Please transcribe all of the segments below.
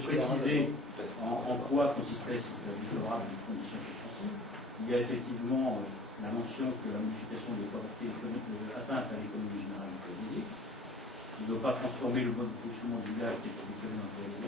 préciser en quoi consistait cette avis favorable des conditions suspensives. Il y a effectivement la mention que la modification ne doit pas porter atteinte à l'économie générale du PADD. Il ne doit pas transformer le mode de fonctionnement du village qui est habituel dans le PADD.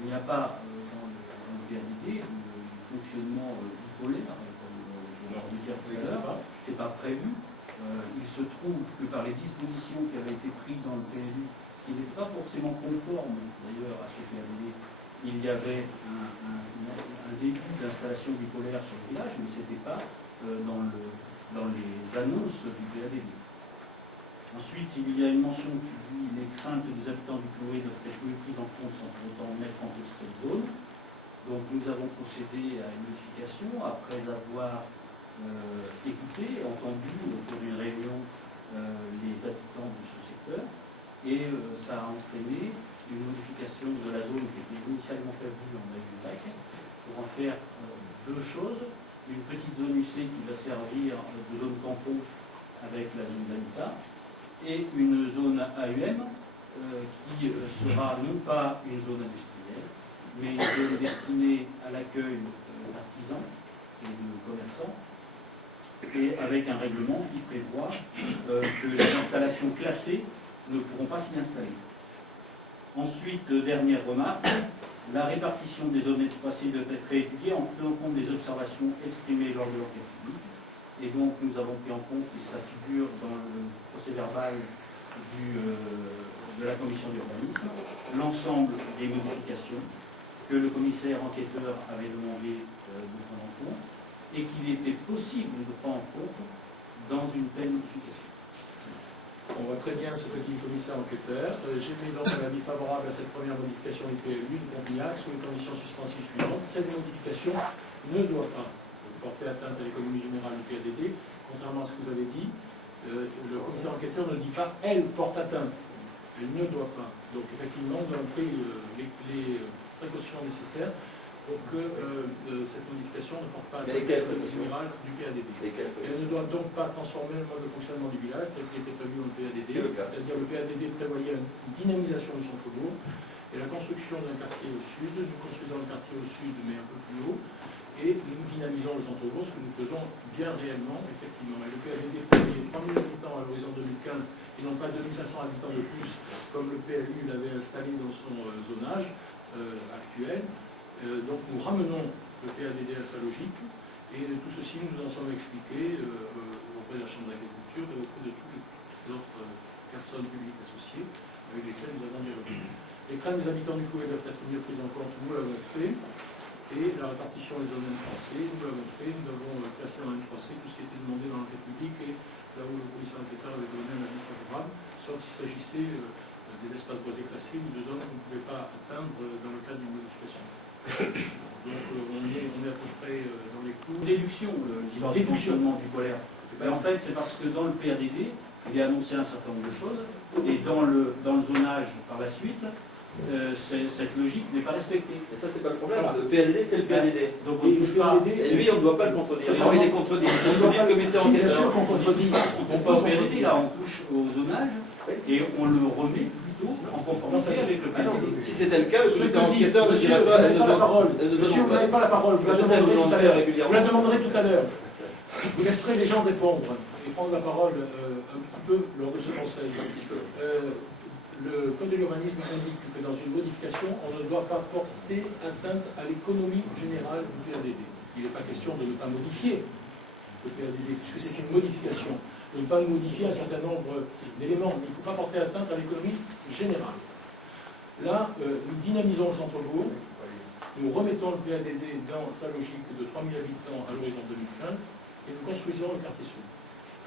Il n'y a pas dans le PADD le fonctionnement bipolaire, comme je l'ai dit tout à l'heure. Ce n'est pas prévu. Il se trouve que par les dispositions qui avaient été prises dans le PLU, qui n'étaient pas forcément conformes d'ailleurs à ce PADD, il y avait un début d'installation bipolaire sur le village, mais ce n'était pas dans les annonces du PADD. Ensuite, il y a une mention qui dit les craintes des habitants du Chloé doivent être mieux prises en compte sans pour autant mettre en cause cette zone. Donc nous avons procédé à une modification après avoir écouté, entendu au cours d'une réunion les habitants de ce secteur, et ça a entraîné une modification de la zone qui était initialement prévue en AULAC pour en faire deux choses. Une petite zone UC qui va servir de zone tampon avec la zone d'habitat, et une zone AUM qui sera non pas une zone industrielle, mais une zone destinée à l'accueil d'artisans et de commerçants, et avec un règlement qui prévoit que les installations classées ne pourront pas s'y installer. Ensuite, dernière remarque, la répartition des zones exploitées doit être réétudiée en prenant compte des observations exprimées lors de l'enquête publique. Et donc nous avons pris en compte, et ça figure dans le procès-verbal de la commission d'urbanisme, l'ensemble des modifications que le commissaire enquêteur avait demandé de prendre en compte, et qu'il était possible de prendre en compte dans une telle modification. On voit très bien ce que dit le commissaire enquêteur. J'ai mis donc un avis favorable à cette première modification du PLU de Contignac sous les conditions suspensives suivantes. Cette modification ne doit pas porter atteinte à l'économie générale du PADD, contrairement à ce que vous avez dit. Le commissaire enquêteur ne dit pas « elle porte atteinte ». Elle ne doit pas. Donc effectivement, nous avons pris les précautions nécessaires pour que cette modification ne porte pas atteinte à l'économie générale du PADD. Elle ne doit donc pas transformer le mode de fonctionnement du village tel qu'il était prévu dans le PADD. C'est-à-dire le PADD prévoyait une dynamisation du centre-bourg et la construction d'un quartier au sud. Nous construisons le quartier au sud mais un peu plus haut. Et nous dynamisons le centre-bourg, ce que nous faisons bien réellement, effectivement. Et le PADD prévoyait 3000 habitants à l'horizon 2015 et non pas 2500 habitants de plus, comme le PLU l'avait installé dans son zonage actuel. Donc nous ramenons le PADD à sa logique, et tout ceci nous en sommes expliqués auprès de la Chambre d'agriculture et auprès de toutes les autres personnes publiques associées avec lesquelles nous avons dialogué. Les craintes des habitants du Chloé doivent être mieux prises en compte, nous l'avons fait. Et la répartition des zones N3C, nous l'avons fait, nous avons classé en N3C tout ce qui était demandé dans l'enquête publique et là où le commissaire enquêteur avait donné un avis favorable, sauf s'il s'agissait des espaces boisés classés ou de zones qu'on ne pouvait pas atteindre dans le cadre d'une modification. Donc on est à peu près dans les clous. Déduction, l'histoire du fonctionnement du polaire. En fait, c'est parce que dans le PADD, il est annoncé un certain nombre de choses, et dans le zonage par la suite, cette logique n'est pas respectée. Et ça, c'est pas le problème. Voilà. Le PLD, c'est le PADD. Donc on ne touche pas. Et lui, on ne doit pas le contredire. Non, il est contredit. C'est ce que dit le commissaire enquêteur. Bien sûr qu'on contredit. On ne touche pas au PADD, là, on touche au zonage, et on le remet plutôt en conformité avec le PADD. Si c'était le cas, le commissaire enquêteur ne dirait pas. Monsieur, vous n'avez pas la parole. Vous la demanderez tout à l'heure. Vous laisserez les gens répondre et prendre la parole un petit peu lors de ce conseil. Le Code de l'urbanisme indique que dans une modification, on ne doit pas porter atteinte à l'économie générale du PADD. Il n'est pas question de ne pas modifier le PADD, puisque c'est une modification. De ne pas modifier un certain nombre d'éléments. Il ne faut pas porter atteinte à l'économie générale. Là, nous dynamisons le centre-bourg, nous remettons le PADD dans sa logique de 3000 habitants à l'horizon 2015, et nous construisons le quartier sud.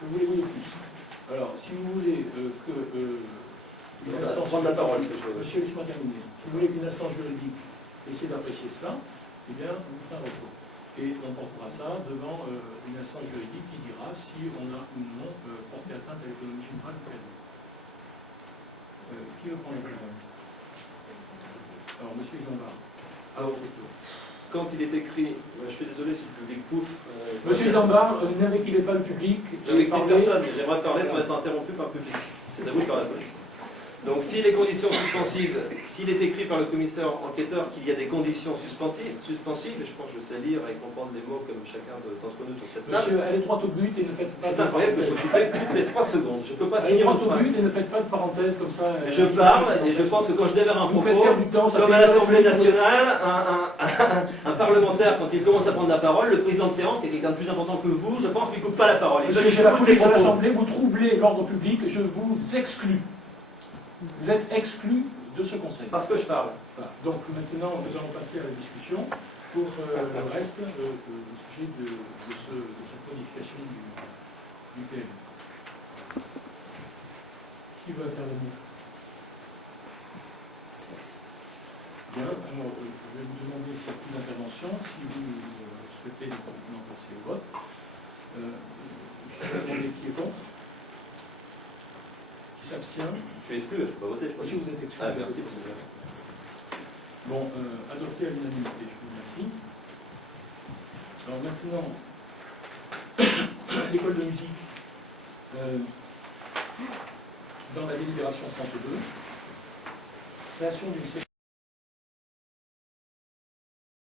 Que voulez-vous de plus? Alors, si vous voulez que... une instance, monsieur, laissez-moi terminer. Si vous voulez qu'une instance juridique essaie d'apprécier cela, eh bien, on fera un recours. Et on portera ça devant une instance juridique qui dira si on a ou non porté atteinte à l'économie générale du PADD. Qui veut prendre la parole? Alors, monsieur Isambard. Alors, quand il est écrit, je suis désolé si le public pouffe. Monsieur Isambard, n'invectivez pas le public. J'invective personne, mais j'aimerais parler sans être interrompu par le public. C'est à vous de faire la police. Donc si les conditions suspensives, s'il est écrit par le commissaire enquêteur qu'il y a des conditions suspensives, et je pense que je sais lire et comprendre les mots comme chacun d'entre nous sur cette table. Monsieur, allez droit au but et ne faites pas de C'est incroyable que je parenthèse. vous coupe toutes les 3 secondes. Je ne peux pas Allez finir droit une au phrase. but et ne faites pas de parenthèse comme ça. Je parle et je pense que quand je déverre un Vous faites propos, perdre du temps, ça comme fait à l'Assemblée une heure et demie. nationale, un parlementaire, quand il commence à prendre la parole, le président de séance, qui est quelqu'un de plus important que vous, je pense qu'il ne coupe pas la parole. Il Monsieur, veut que j'ai je la coupe ses police de propos. l'Assemblée, vous troublez l'ordre public, je vous exclus. Vous êtes exclu de ce conseil. Parce que je parle. Voilà. Donc maintenant, nous allons passer à la discussion pour le reste du sujet de cette modification du PLU. Qui veut intervenir? Bien, alors je vais vous demander s'il y a plus d'intervention, si vous souhaitez maintenant passer au vote. Je vais demander qui est contre, qui s'abstient. Je suis exclu, je ne peux pas voter. Je peux pas Monsieur, vous êtes exclu. Ah, merci. Monsieur. Bon, adopté à l'unanimité, je vous remercie. Alors maintenant, l'école de musique, dans la délibération 32, création d'une section.